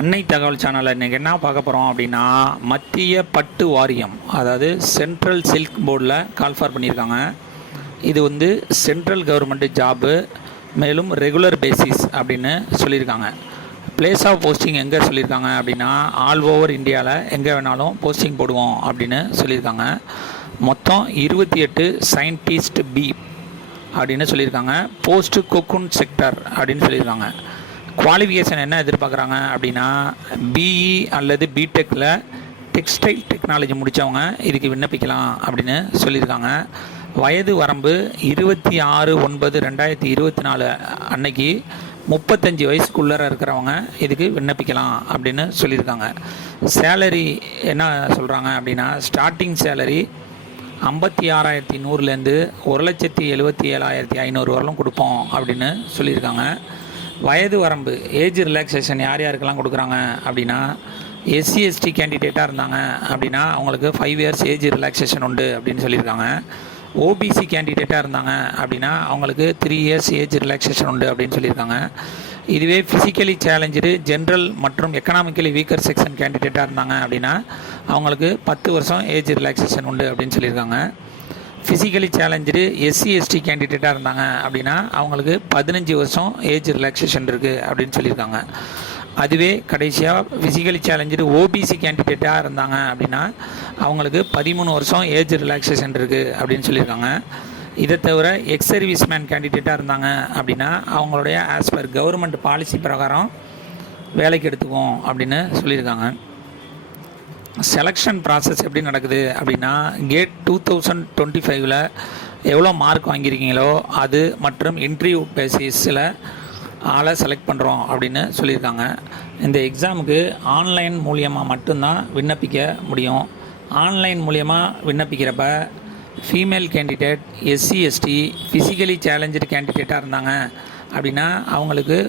அன்னை தகவல் சேனலில் இன்றைக்கி என்ன பார்க்க போகிறோம் அப்படின்னா, மத்திய பட்டு வாரியம், அதாவது சென்ட்ரல் சில்க் போர்டில் கால்ஃபார் பண்ணியிருக்காங்க. இது வந்து சென்ட்ரல் கவர்மெண்ட் ஜாபு, மேலும் ரெகுலர் பேசிஸ் அப்படின்னு சொல்லியிருக்காங்க. பிளேஸ் ஆஃப் போஸ்டிங் எங்கே சொல்லியிருக்காங்க அப்படின்னா, ஆல் ஓவர் இந்தியாவில் எங்கே வேணாலும் போஸ்டிங் போடுவோம் அப்படின்னு சொல்லியிருக்காங்க. மொத்தம் 28 சயின்டிஸ்ட் பி அப்படின்னு சொல்லியிருக்காங்க. போஸ்ட்டு கொக்குன் செக்டர் அப்படின்னு சொல்லியிருக்காங்க. குவாலிஃபிகேஷன் என்ன எதிர்பார்க்குறாங்க அப்படின்னா, பிஇ அல்லது பிடெக்கில் டெக்ஸ்டைல் டெக்னாலஜி முடித்தவங்க இதுக்கு விண்ணப்பிக்கலாம் அப்படின்னு சொல்லியிருக்காங்க. வயது வரம்பு 26/9/2024 அன்னைக்கு 35 வயசுக்குள்ளே இருக்கிறவங்க இதுக்கு விண்ணப்பிக்கலாம் அப்படின்னு சொல்லியிருக்காங்க. சேலரி என்ன சொல்கிறாங்க அப்படின்னா, ஸ்டார்டிங் சேலரி 56,100லேருந்து 1,77,500 வரலும் கொடுப்போம் அப்படின்னு சொல்லியிருக்காங்க. வயது வரம்பு ஏஜ் ரிலாக்ஸேஷன் யார் யாருக்கெல்லாம் கொடுக்குறாங்க அப்படின்னா, எஸ்சி எஸ்டி கேண்டிடேட்டாக இருந்தாங்க அப்படின்னா அவங்களுக்கு 5 இயர்ஸ் ஏஜ் ரிலாக்ஸேஷன் உண்டு அப்படின்னு சொல்லியிருக்காங்க. ஓபிசி கேண்டிடேட்டாக இருந்தாங்க அப்படின்னா அவங்களுக்கு 3 இயர்ஸ் ஏஜ் ரிலாக்ஸேஷன் உண்டு அப்படின்னு சொல்லியிருக்காங்க. இதுவே ஃபிசிக்கலி சேலஞ்சு ஜென்ரல் மற்றும் எக்கனாமிக்கலி வீக்கர் செக்ஷன் கேண்டிடேட்டாக இருந்தாங்க அப்படின்னா அவங்களுக்கு 10 வருஷம் ஏஜ் ரிலாக்ஸேஷன் உண்டு அப்படின்னு சொல்லியிருக்காங்க. ஃபிசிக்கலி சேலஞ்சு எஸ்சி எஸ்டி கேண்டிடேட்டாக இருந்தாங்க அப்படின்னா அவங்களுக்கு 15 வருஷம் ஏஜ் ரிலாக்ஸேஷன் இருக்குது அப்படின்னு சொல்லியிருக்காங்க. அதுவே கடைசியாக ஃபிசிக்கலி சேலஞ்சு ஓபிசி கேண்டிடேட்டாக இருந்தாங்க அப்படின்னா அவங்களுக்கு 13 வருஷம் ஏஜ் ரிலாக்ஸேஷன் இருக்குது அப்படின்னு சொல்லியிருக்காங்க. இதை தவிர எக்ஸ் சர்வீஸ்மேன் கேண்டிடேட்டாக இருந்தாங்க அப்படின்னா அவங்களுடைய ஆஸ் பர் கவர்மெண்ட் பாலிசி பிரகாரம் வேலைக்கு எடுத்துக்குவோம் அப்படின்னு சொல்லியிருக்காங்க. செலெக்ஷன் ப்ராசஸ் எப்படி நடக்குது அப்படின்னா, கேட் 2025 எவ்வளோ மார்க் வாங்கியிருக்கீங்களோ அது மற்றும் இன்டர்வியூ பேசிஸில் ஆளை செலக்ட் பண்ணுறோம் அப்படின்னு சொல்லியிருக்காங்க. இந்த எக்ஸாமுக்கு ஆன்லைன் மூலியமாக மட்டும்தான் விண்ணப்பிக்க முடியும். ஆன்லைன் மூலியமாக விண்ணப்பிக்கிறப்ப female candidate, SC ST, physically challenge கேண்டிடேட்டாக இருந்தாங்க அப்படின்னா அவங்களுக்கு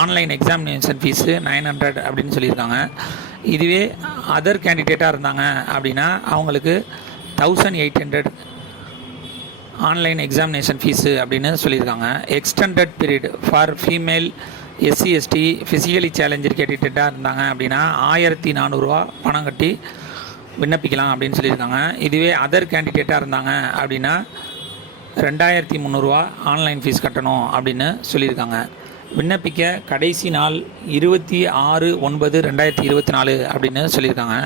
ஆன்லைன் எக்ஸாமினேஷன் ஃபீஸு 900 அப்படின்னு சொல்லியிருக்காங்க. இதுவே அதர் கேண்டிடேட்டாக இருந்தாங்க அப்படின்னா அவங்களுக்கு 1800 ஆன்லைன் எக்ஸாமினேஷன் ஃபீஸு அப்படின்னு சொல்லியிருக்காங்க. Extended period for female, SC ST, physically challenger கேண்டிடேட்டாக இருந்தாங்க அப்படின்னா 1400 பணம் கட்டி விண்ணப்பிக்கலாம் அப்படின்னு சொல்லியிருக்காங்க. இதுவே அதர் கேண்டிடேட்டாக இருந்தாங்க அப்படின்னா 2300 ஆன்லைன் ஃபீஸ் கட்டணும் அப்படின்னு சொல்லியிருக்காங்க. விண்ணப்பிக்க கடைசி நாள் 26/9/2024 அப்படின்னு சொல்லியிருக்காங்க.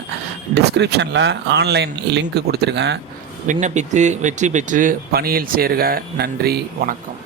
டிஸ்கிரிப்ஷனில் ஆன்லைன் லிங்க் கொடுத்துருங்க. விண்ணப்பித்து வெற்றி பெற்று பணியில் சேருக. நன்றி, வணக்கம்.